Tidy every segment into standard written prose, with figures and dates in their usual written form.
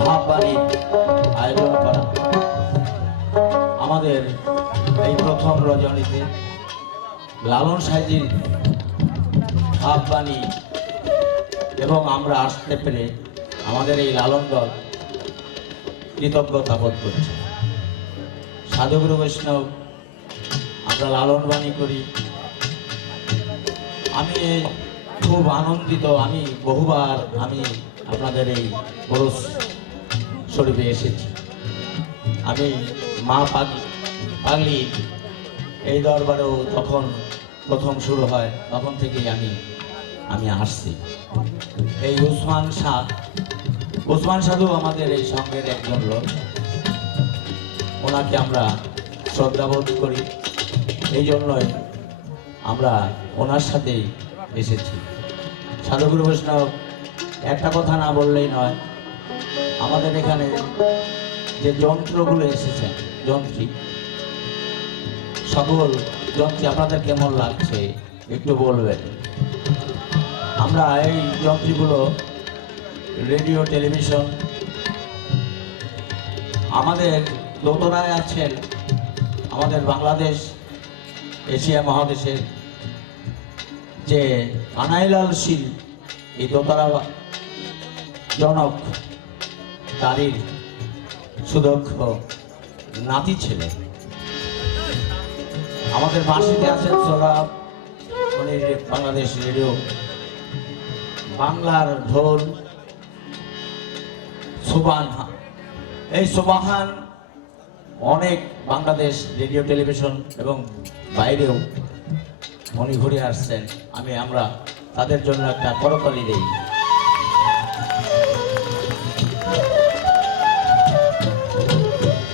ভাববাড়ির আয়োজন করা আমাদের এই প্রথম রজনীতে লালন সাইজির ভাববাণী এবং আমরা আসতে পেরে আমাদের এই লালন দল কৃতজ্ঞতা বোধ করছে। সাধুগুরু বৈষ্ণব আমরা লালন বাণী করি। আমি খুব আনন্দিত। আমি বহুবার আপনাদের এই খোরস শরীফে এসেছি। আমি মা পাগলি এই দরবারেও যখন প্রথম শুরু হয় তখন থেকেই আমি আসছি। এই ওসমান সাধু আমাদের এই সঙ্গের একজন লোক। ওনাকে আমরা শ্রদ্ধাবোধ করি, এই জন্যই আমরা ওনার সাথেই এসেছি। সাধুগুরু বৈষ্ণব একটা কথা না বললেই নয়, আমাদের এখানে যে যন্ত্রগুলো এসেছে, সকল যন্ত্রী আপনাদের কেমন লাগছে একটু বলবেন। আমরা এই যন্ত্রীগুলো রেডিও, টেলিভিশন, আমাদের দোতরায় আছেন আমাদের বাংলাদেশ এশিয়া মহাদেশের যে কানাইলাল শীল, এই দোতরা জনক তারই সুদক্ষ নাতি ছেলে। আমাদের বাঁশিতে আছেন সৌরভ, উনি বাংলাদেশ রেডিও, বাংলার ঢোল সুবহান। এই সুবহান অনেক বাংলাদেশ রেডিও, টেলিভিশন এবং বাইরেও উনি ঘুরে আসছেন। আমরা তাদের জন্য একটা করতালি দেই।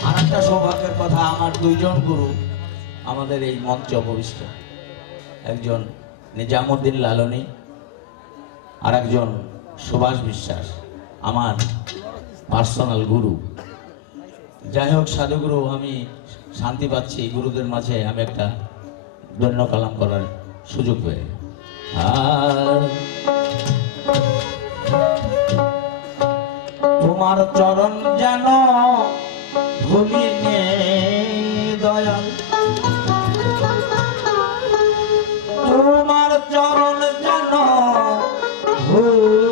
আর একটা সৌভাগ্যের কথা, আমার দুইজন গুরু আমাদের এই মঞ্চে উপবিষ্ট। একজন নিজামুদ্দিন লালনী আর একজন সুভাষ বিশ্বাস, আমার পার্সোনাল গুরু। যাই হোক, সাধুগুরু আমি শান্তি পাচ্ছি গুরুদের মাঝে আমি একটা ধন্য কালাম করার সুযোগ পেয়ে। আর তোমার চরণ যেন ভূমি দয়াল, তোমার চরণ যেন গুরু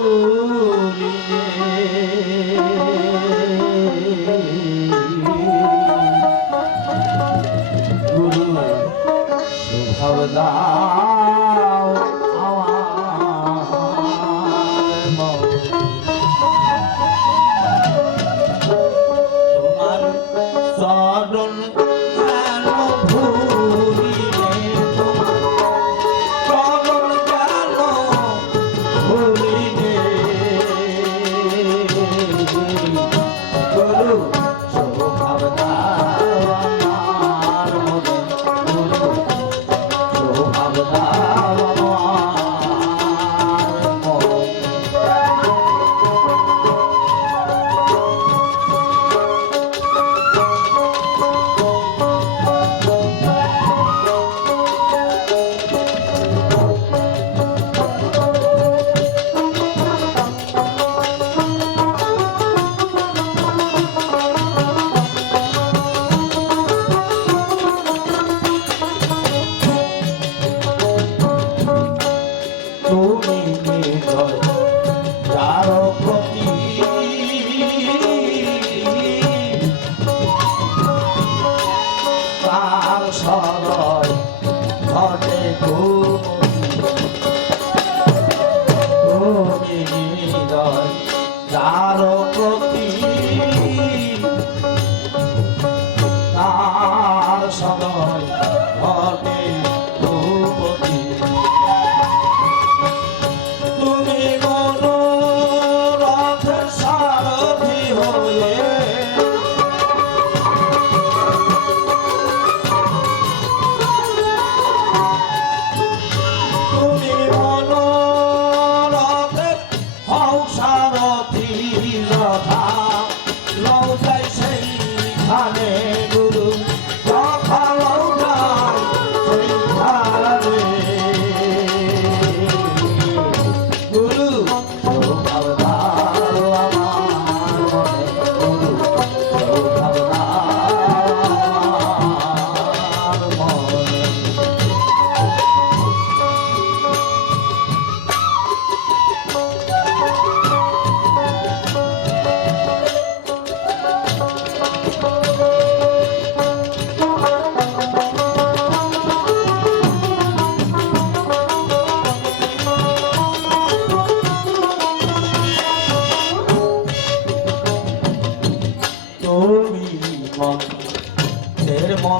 শুভব দাও তোমার চরণ যেন ভূমি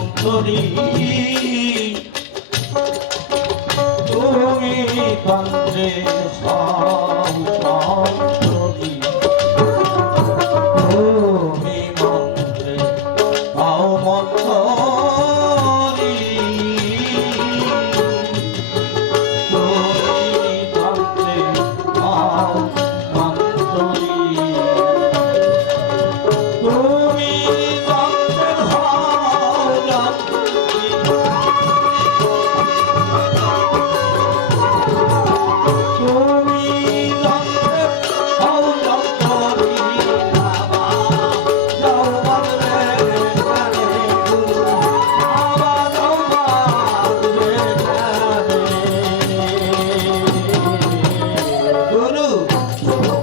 মন্তরী তুমি তন্ত্রে সন্তরী তুমি মন্ত্রে হও মন্তরী তুমি তন্ত্রে হও মন্তরী তুমি তন্ত্রের হও যন্ত্রী তুমি তন্ত্রের হও যন্ত্রী বাবা যাও বাদরে জানে গুরু বাবা যাও বাদরে জানে গুরু তুমি